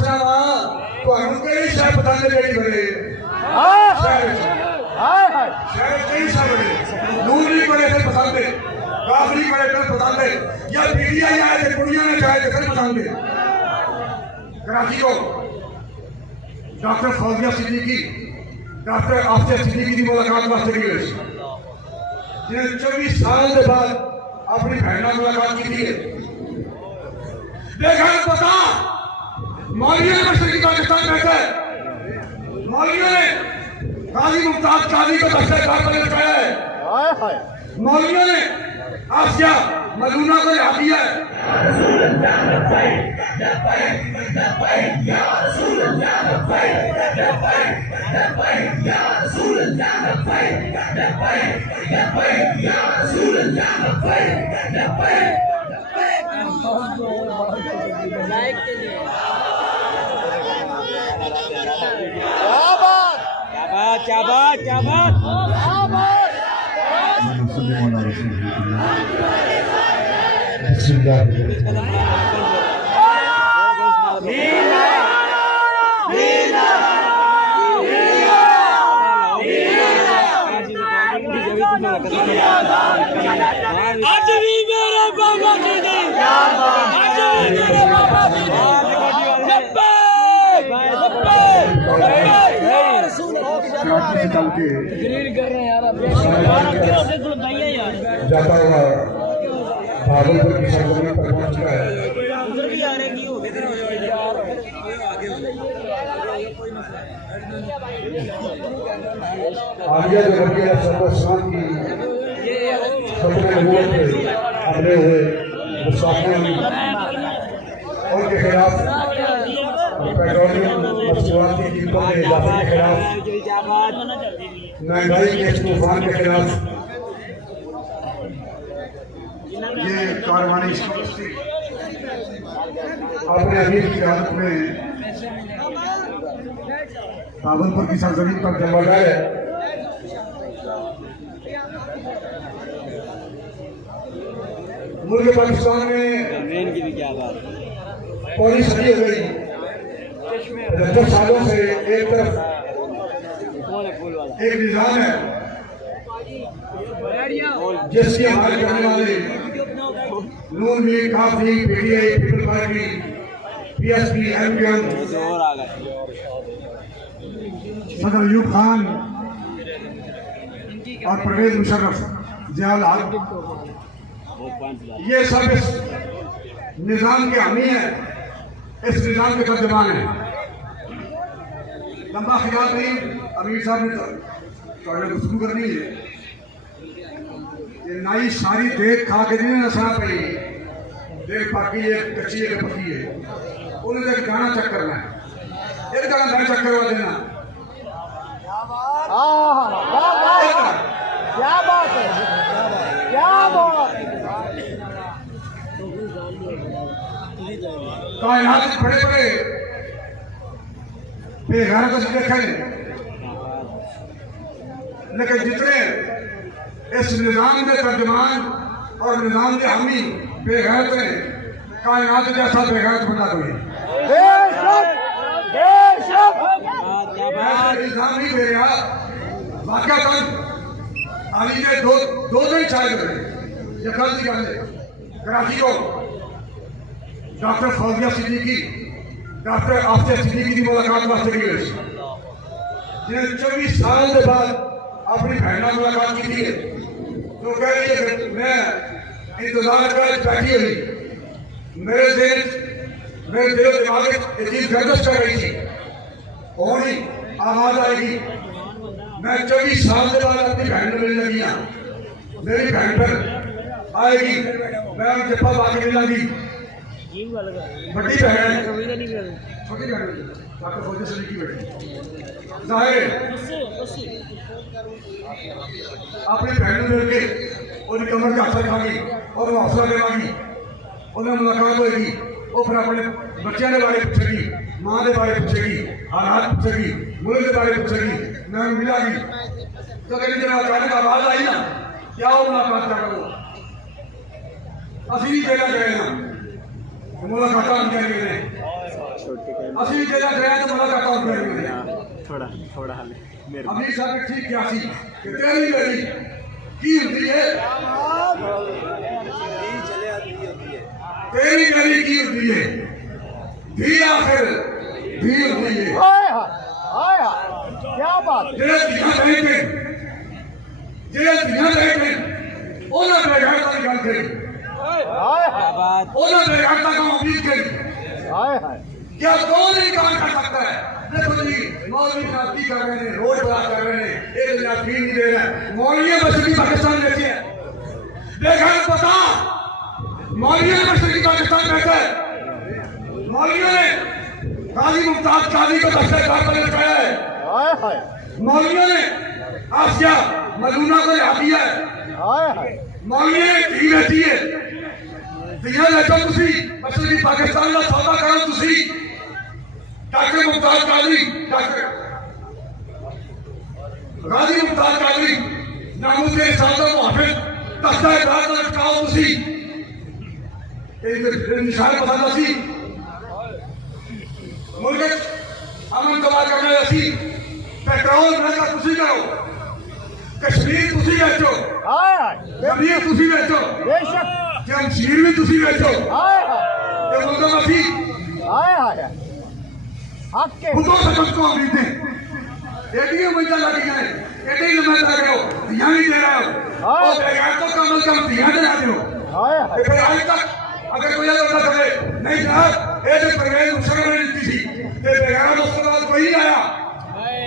पुछना वा ਤੁਹਾਨੂੰ ਕਿਹੜੀ ਸ਼ਾਇ ਪਸੰਦ ਜਿਹੜੀ ਬੜੇ शायद कई सारे नूरी बड़े थे पसंद है, काफरी बड़े थे पसंद है, या पीड़िया आए थे कुड़िया ने चाहे थे पसंद है। कराची को डॉक्टर फौजिया सिद्दीकी, डॉक्टर आफिया सिद्दीकी की मुलाकात वास्ते गई जिन्हें 24 साल के बाद अपनी बहन से मुलाकात की थी। देखा पता मौलवियों ने मशरकी पाकिस्तान बैठा है, मौलवियों ने काजी मुमताज काजी को दस्ते कार पर लटकाया है, मौलवियों ने आसिया मलूना को लिया दिया है। क्या बात क्या बात आज भी मेरे बाबा जी ने आज भी मेरे बाबा जी ने कराची से चल के जाता हुआ भागलपुर की सरजमी पर पहुंच चुका है। आलिया जो बल्कि सर्वस्वान की खतरे नबूवत पे हमले हुए मुसाफिरों उनके खिलाफ पेट्रोलियम मसनूआत की कीमतों में इजाफे के खिलाफ, महंगाई के तूफान के खिलाफ ये कार्रवाई अपने अमीर की हालत में भागलपुर की सरजमीन पर जमा है। मुल्क पाकिस्तान में पौनी सदी हो गई, 75 सालों से एक तरफ एक निजाम है जिसकी हमारे करने वाले नून लीग, काफी, PDI, people party, PSP, MPM, सदर अयूब खान और परवेज मुशर्रफ, जियाउल हक, ये सब इस निजाम के हामी है, इस निजाम के तर्जुमान है। लंबा ख्याल नहीं, अमीर साहब ने तो गुफ्तगू करनी है। ये नाई सारी देख खा के नहीं नसना पई, देख पाकी है, कच्ची है, पकी है, उन्हें एक गाना चेक करना है, एक गाना मैं चेक करवा देना। क्या बात है, क्या बात। कायनात के बड़े बड़े बेगैरत देखे, लेकिन जितने इस निजाम के तर्जमान और निजाम के हामी बेगैरत हैं, कायनात जैसा बेगैरत बंदा कोई निजाम नहीं दे रहा। वाकई आली ने दो दिन चाहे ये कल की गल है। कराची को डॉक्टर फौजिया सिद्दीकी, डॉक्टर आफिया सिद्दीकी की मुलाकात वास्ते गई जिन्हें 24 साल के बाद अपनी बहन से मुलाकात की थी। तो कह रही है मैं इंतजार कर बैठी हुई, मेरे दिल दिमाग एक चीज गर्दिश कर रही थी, और ही आवाज आएगी। मैं 24 साल के बाद अपनी बहन से मिलने लगी हाँ, मेरी बहन पर आएगी, मैं जप्पा पा के मिलागी। बड़ी बहन है, छोटी बहन डॉक्टर फौजिया सिद्दीकी बेटी जाहिर अपनी बहन मिलके उनकी कमर का हाथ खागी और हौसला देगी, उन्हें मुलाकात होगी, वो फिर अपने बच्चों के बारे पूछेगी, माँ के बारे पूछेगी, हालात पूछेगी, मुल्क के बारे पूछेगी, मैं मिलागी। तो कहीं जब अचानक आवाज आई ना, क्या वो मुलाकात क्या करो, असली भी पहला गए ना मुलाकात हम क्या असली जेला गया तो मुलाकात और करेंगे थोड़ा थोड़ा हाल मेरे अमीर साहब ने ठीक किया सी कि तेरी मेरी की होती है तेरी मेरी की होती है भी आखिर भी होती है क्या बात जेल दिखा रहे थे ओना बेगारता की गल करी ओना बेगारता का उम्मीद करी क्या कौन नहीं काम कर सकता है देखो जी मौलवी नाती कर रहे हैं रोड बना कर रहे हैं एक फी नहीं दे रहे हैं मौलवी मशरकी पाकिस्तान रहती है देखा पता मौलवी मशरकी पाकिस्तान रहता है मौलवियों ने गाजी मुमताज काजी को दस्तेदार पर लटकाया है मौलवियों ने आसिया मलूना को लिया दिया है मौलवी ने धी रहती है दिया लेकर तुसी मशरकी पाकिस्तान का सौदा करो तुसी डॉक्टर मुमताज कादरी डॉक्टर गाजी मुमताज कादरी नामूस के साथ मुहाफिज दस्तेदार को लटकाओ तुसी निशान पसंद सी मुल्क अमन तबाह करने असी पेट्रोल महंगा तुसी करो कश्मीर तुसी बेचो जमीर तुसी बेचो जमशीर भी तुसी बेचो ये मुल्क असी खुदों से सबको उम्मीद है एडी उम्मीद लगी है एडी उम्मीद लग रहे हो धियां नहीं दे रहे हो और बेगार तो कम से कम धियां दे रहे हो फिर आज तक अगर कोई ऐसा करे नहीं जनाब ये जो परवेज मुशर्रफ ने दी थी ये बेगार उसके बाद कोई नहीं आया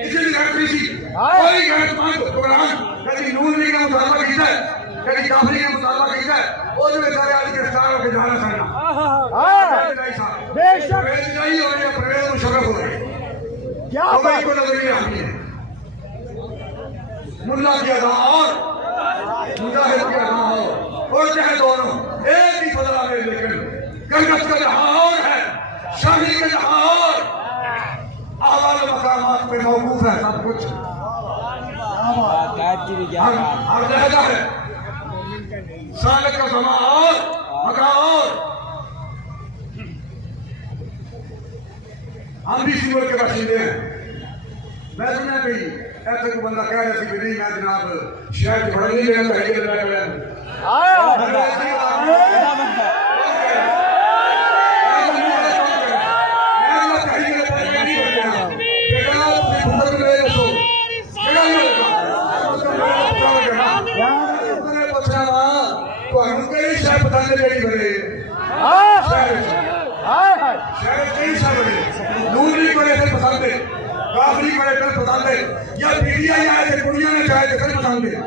इसी गैर थी कोई गैरतमंद प्रोग्राम कभी नून लीग ने मुतालबा किया है कभी काफरी ने मुतालबा किया है वो जो बेचारे आज गिरफ्तार होकर जाना चाहिए बेशक नहीं हो रही है परवेज मुशर्रफ हो रही क्या बात को नजर नहीं आती है मुल्ला की अदा और मुजाहिद की अदा और चाहे दोनों एक ही फजला में लेकिन गलगत का जहां और है शाही का जहां और आवाज मकामात पे मौकूफ है सब कुछ हर लहजा है सालक का समा और मकाम और हम भी इसी मुल्क के बाशिंदे हैं मैं सुना कहीं ऐसे को बंदा कह रहा था कि नहीं मैं जनाब शहर की बड़ा नहीं लेना चाहिए या मीडिया आए कुड़िया ने चाहे फिर पसंद है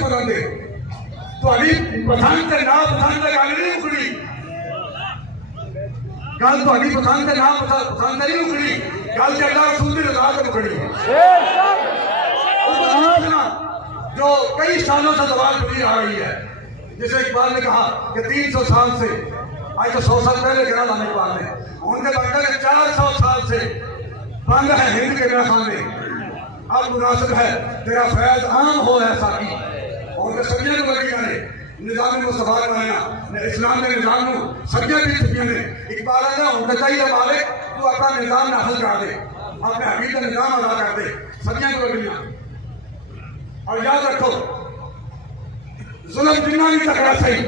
पसंद है थोड़ी पसंद से ना पसंद गल नहीं उखड़ी गल थोड़ी पसंद से ना पसंद नहीं उखड़ी गल से अल्लाह रसूल की रजा से उखड़ी जो कई सालों से सवाल पूरी आ रही है जैसे इकबाल ने कहा कि 300 साल से आज तो 100 साल पहले कहा था इकबाल ने उनके लगता है 400 साल से बंद है हिंद के खाने अब मुनासिब है तेरा फैज आम हो ऐसा की और सज्जे ने लगी ने निजाम मुस्तफा बनाया इस्लाम के निजाम को सज्जे भी छुपिया ने इकबाल ने होना चाहिए मालिक तू अपना निजाम नाफिज कर दे अपने हकीक का निजाम अदा कर दे सज्जे को लगी और याद रखो जुल्म जिन्ना भी तकड़ा सही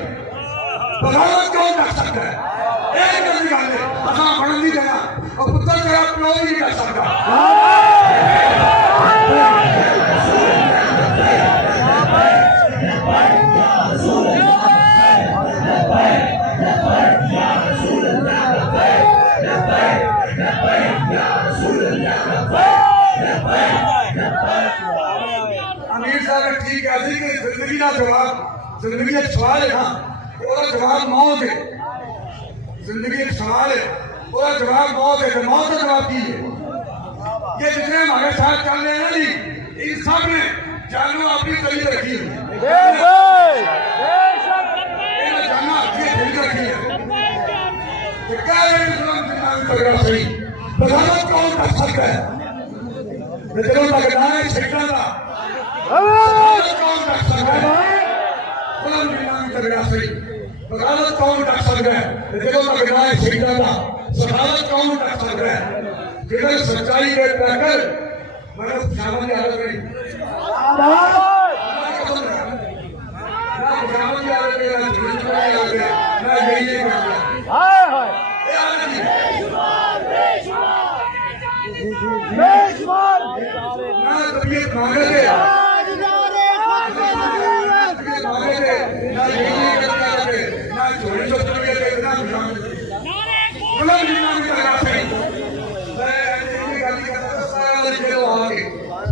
बगावत कौन कर सकता है एक गल है असा बढ़न दी जगह और पुत्र तेरा प्यो ही कर सकता अमीर साहब ठीक है कि जिंदगी का जवाब जिंदगी एक सवाल है ना और जवाब मौत है जिंदगी एक सवाल है और जवाब मौत है तो मौत का जवाब की है ये जितने हमारे साथ चल रहे हैं ना जी इन सब ने जानू अपनी तरीके रखी है जानू अपनी तरीके रखी है क्या है तगड़ा सही बगावत कौन कर सकता है दिलों तक ना है छिटना का कौन कर सकता है तगड़ा सही बगावत कौन कर सकता है दिलों तक ना है छिटना का कौन कर सकता है जिधर सच्चाई के पैकर मैंने खुशामद की हालत में ना खुशामद की हालत में ना झूठ की हालत में ना यही नहीं करता ना तबीयत मांगे थे ना यही नहीं करता ना झोड़ी चोट तबीयत ना खुशामद मतलब जिन्ना भी करना चाहिए मैं ऐसी गाली करता था सारा वाली जेल आके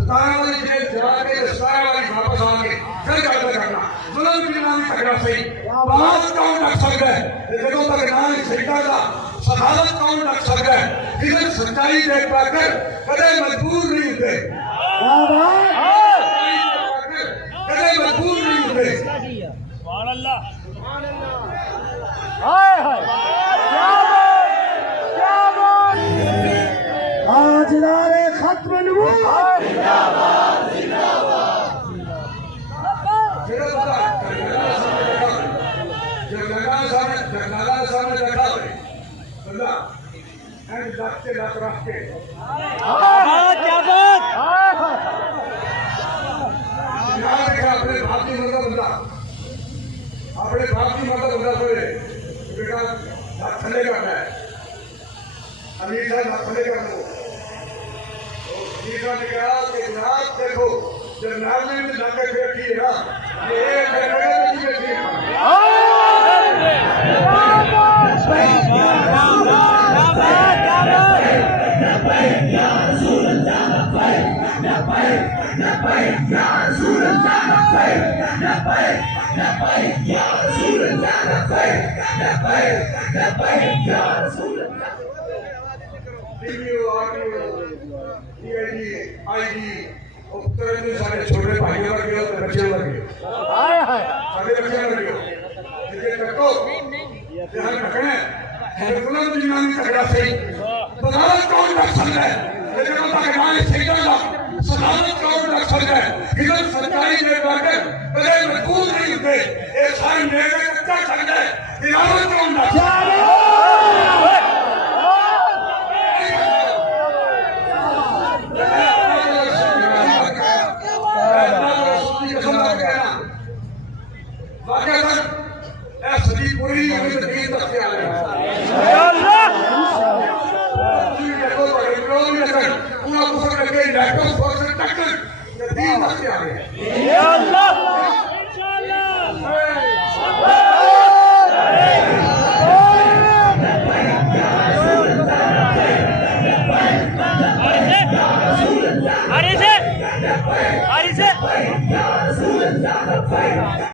सारा वाली जेल जाके सारा वाली वापस आके फिर गाली करना जुल्म जिन्ना भी करना सही बात कौन रख सकता है जगहों तक नाम सहिता का सहादत कौन रख सकता है इधर सच्चाई देख पाकर कदे मजबूर नहीं होते कदे मजबूर नहीं होते ताजदारे खत्म नबूवत जगनाला सामने रखा बंदा एंड लाते लात रख के क्या बात यहाँ देखा अपने बाप की मर्दा बंदा अपने बाप की मर्दा बंदा सोए बेटा हाथ थले करना है अमीर साहब हाथ थले कर दो अमीर साहब ने कहा कि जनाब देखो जनाब ने भी लाके रखी है ना ये करेगा तो नहीं करेगा सारे छोटे भाइयों लगे हो बच्चे लगे सारे बच्चे लगे हो रखो ध्यान रखना जुल्म जिन्ना भी तगड़ा सही बगावत कौन रख सकता है जगहों तक नाम सहिता का सहादत कौन रख सकता है इधर सरकारी जेल जाकर कदे मजबूर नहीं होते ये सारे नेता कच्चा सकता है इरादत कौन रख सकता है पूरी दीन तक आ गई पूरा कुछ लगे लैपटॉप फोर्स तक दीन तक आ गए अरे से